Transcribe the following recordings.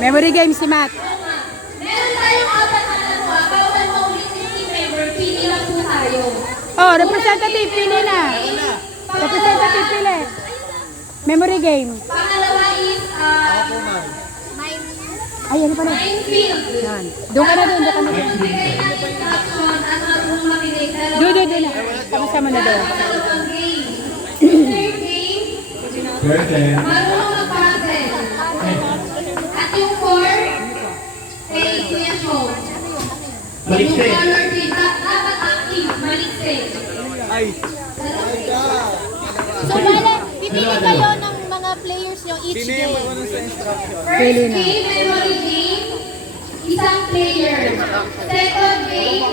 Memory game si Matt. Meron tayong apat na dalawa. Bawal maulit yung team member. Pili lang po tayo. Oh, representative, pili na. Representative, pili. Memory game. Pangalawa is Ay, ano pa na? minefield. Yan. Doon ka na doon, doon ka na doon. Magbigay ng instruction at marunong makinig. Doon na. Sama-sama na doon. Dalawang game. Third game, marunong mag-puzzle. At yung fourth, kay Kuya Show. Yung color team, dapat active, malikse. So, bale, pipili kayo ng mga players nyo each game. Pili First na. game, memory game, isang player. Second game,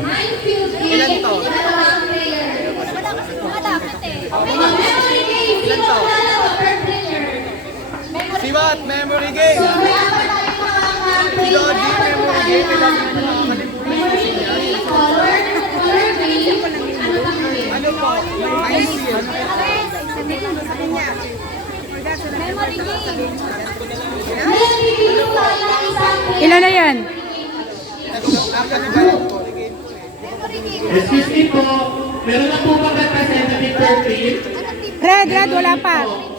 minefield game, dalawang player. Wala kasi malapit eh. Memory game, sino lalaro per player? Si Matt, memory game. So, may apat tayong mga player. Memory game. Color game, ano pang game? Ano po? Minefield. Memory game. Ngayon, pipili tayo ng isang player. Ilan na yan? Excuse me po, meron na po ba representative per team? Red, wala pa.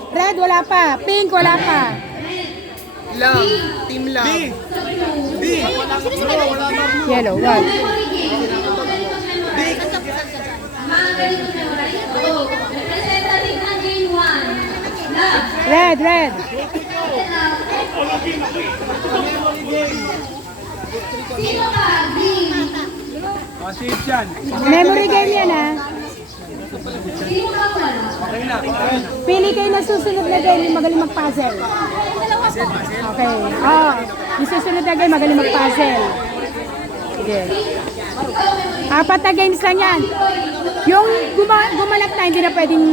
Red, wala pa. Pink, wala pa. Love. Team Love. B. Yellow, one. Memory game. Mga ganito memorize. So, representative ng game 1. Love. Red. Sino ka? Green. Safe yan. Memory game yan, ha? Sino ka wala? Okay na. Pili kayo na susunod na game yung magaling mag-puzzle. Okay. Oh, yung susunod na game magaling mag-puzzle. Sige. Apat na games lang yan. Yung gumanap na hindi na pwedeng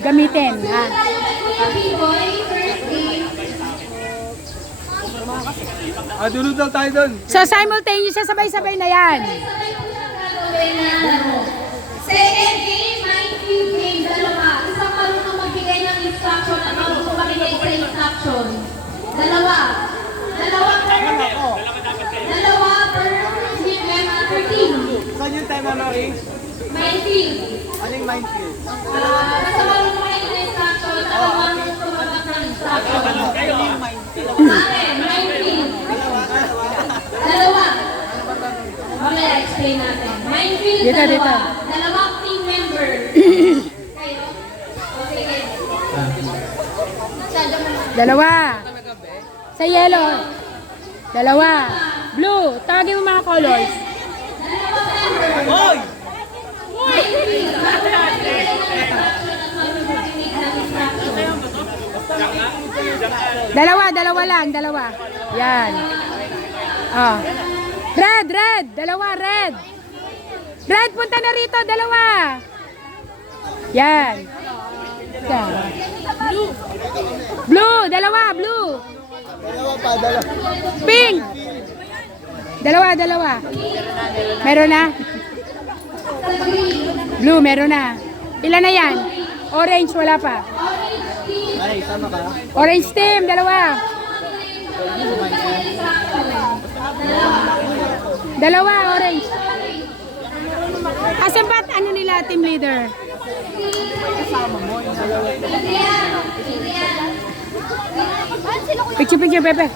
gamitin. Ha? B-boy, first game. Dunod lang tayo doon. So simultaneous, sabay-sabay na yan. Sabay ko lang gagawin na ano. Second game, minefield game, dalawa. Isang marunong magbigay ng instruction at marunong makinig sa instruction. Dalawa per team member per team. Saan yung time na rin? Minefield. Anong minefield? Basta marunong makinig ng instruction at marunong tumagot ng instruction. Amen, minefield. Dalawa. Mamaya explain natin. Minefield, Dito. dalawa. Dalawang team member. Kayo? O sige. Dalawa. Sa yellow. Dalawa. Blue. Tawagin mo mga colors. Dalawang member. Hoy! Dalawa lang. Yan. Oh. Red. Dalawa, red. Red, punta na rito. Dalawa. Yan. Blue. Dalawa. Pink. Dalawa. Meron na? Blue, meron na. Ilan na yan? Orange, wala pa. Ay, tama ka. Orange team, dalawa. Dalawa, orange. Asan ba't ano nila, team leader? Picture, Pepe.